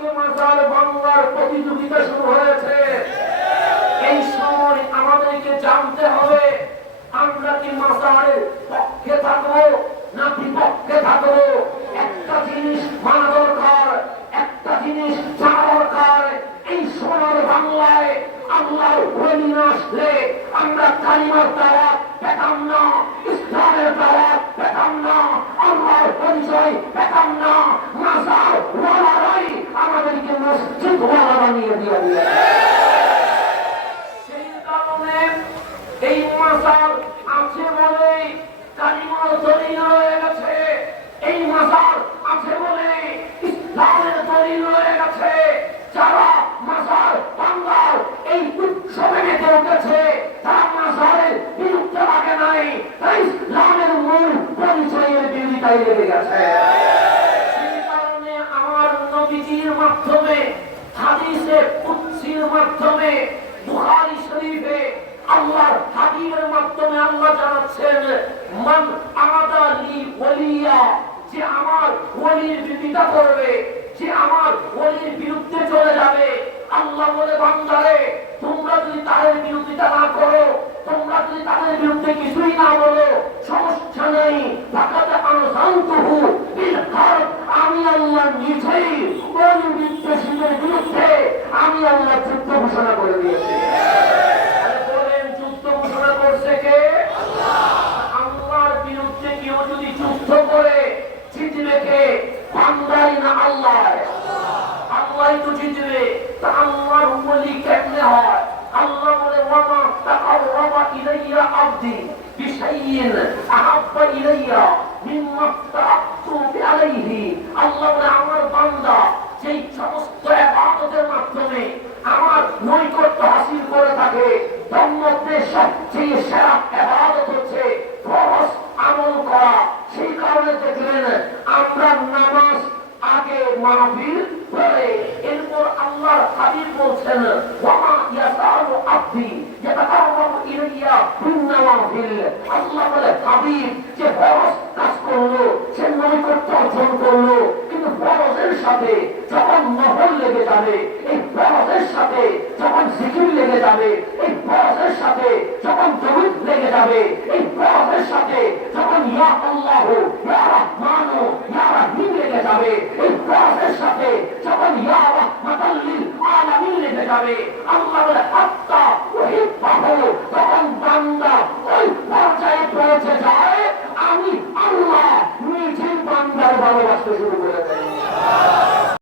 আজকে মাজার বাংলার প্রতিযোগিতা শুরু হয়েছে। এই সময় আমাদেরকে জানতে হবে আমরা কি মাজারের পক্ষে থাকবো না বিপক্ষে থাকবো। একটা জিনিস মানা দরকার, একটা জিনিস জানা দরকার, এই সোনার বাংলায় আল্লাহর ওলি না আসলে আমরা কালিমার দাওয়াত পেতাম না, ইসলামের দাওয়াত পেতাম না, আল্লাহর পরিচয় পেতাম না। মাজার ওয়ালারাই আমাদেরকে মসজিদ ওয়ালা বানিয়ে দিয়ে দিয়েছে। সেই কারণে এই মাজার আছে বলে কালিমার দলিল রয়ে গেছে, এই মাজার আছে বলে ইসলামের দলিল রয়ে গেছে। যারা মাজার বাংলার এই উৎসবে মেতে উঠেছে তারা মাজারের বিরুদ্ধে লাগে নাই, তারা ইসলামের মূল পরিচয়ের বিরোধিতায় লেগে গেছে। সেই কারণে আমার নবীজির মাধ্যমে, হাদিসে কুদসির মাধ্যমে, বুখারী শরীফে আল্লাহর হাবিবের মাধ্যমে আল্লাহ জানাচ্ছেন, মান আমাদা লি ওলিয়া, যে আমার ওলির বিরোধিতা করবে, যে আমার ওলির বিরুদ্ধে চলে যাবে। আল্লাহ বলে, বান্দারে তোমরা যদি তাদের বিরোধিতা না করো, তোমরা যদি তাদের বিরুদ্ধে কিছুই না বলো, সমস্যা নেই। ফাকাদ আনজানতুহু বিল হারব, আমি আল্লাহ নিজেই ওলি বিদ্বেষীদের বিরুদ্ধে আমি আল্লাহ যুদ্ধ ঘোষণা করে দিয়েছি। আল্লাহর বিরুদ্ধে কেউ যদি যুদ্ধ করে জিতবে কে? বান্দাই না আল্লাহ? আল্লাহ তো জিতবে। তা আল্লাহর ওলি কেমনে হয়? আল্লাহ বলে, ওয়ামা তাকাররাবা ইলাইয়া আবদি বিশাইইন আহাব্বা ইলাইয়া মিম্মা তারাকতু আলাইহি। আল্লাহ বলে, আমার বান্দা যেই সমস্ত ইবাদতের মাধ্যমে আমার নৈকট্য হাসিল করে থাকে তার মধ্যে সবচেয়ে সেরা ইবাদত হচ্ছে ফরজ আমল করা। সেই কারণে দেখলেন আমরা নামাজ আগে মাহফিল পড়ে, এরপর আল্লাহর হাবিব বলছেন, ওয়ামা ইয়াসালু আবদি ইয়াতাকাররাবু ইলাইয়া বিন নওয়াফিল। আল্লাহ বলে, হাবিব যে ফরজ কাজ করলো, সে নৈকট্য অর্জন করলো, কিন্তু ফরজের সাথে যখন নফল লেগে যাবে, এই ফরজের সাথে যখন জিকির লেগে যাবে, এই ফরজের সাথে যখন দরুদ লেগে যাবে, এই ফরজের সাথে যখন ইয়া আল্লাহু ইয়া রাহমানু ইয়া রাহিম লেগে যাবে, এই ফরজের সাথে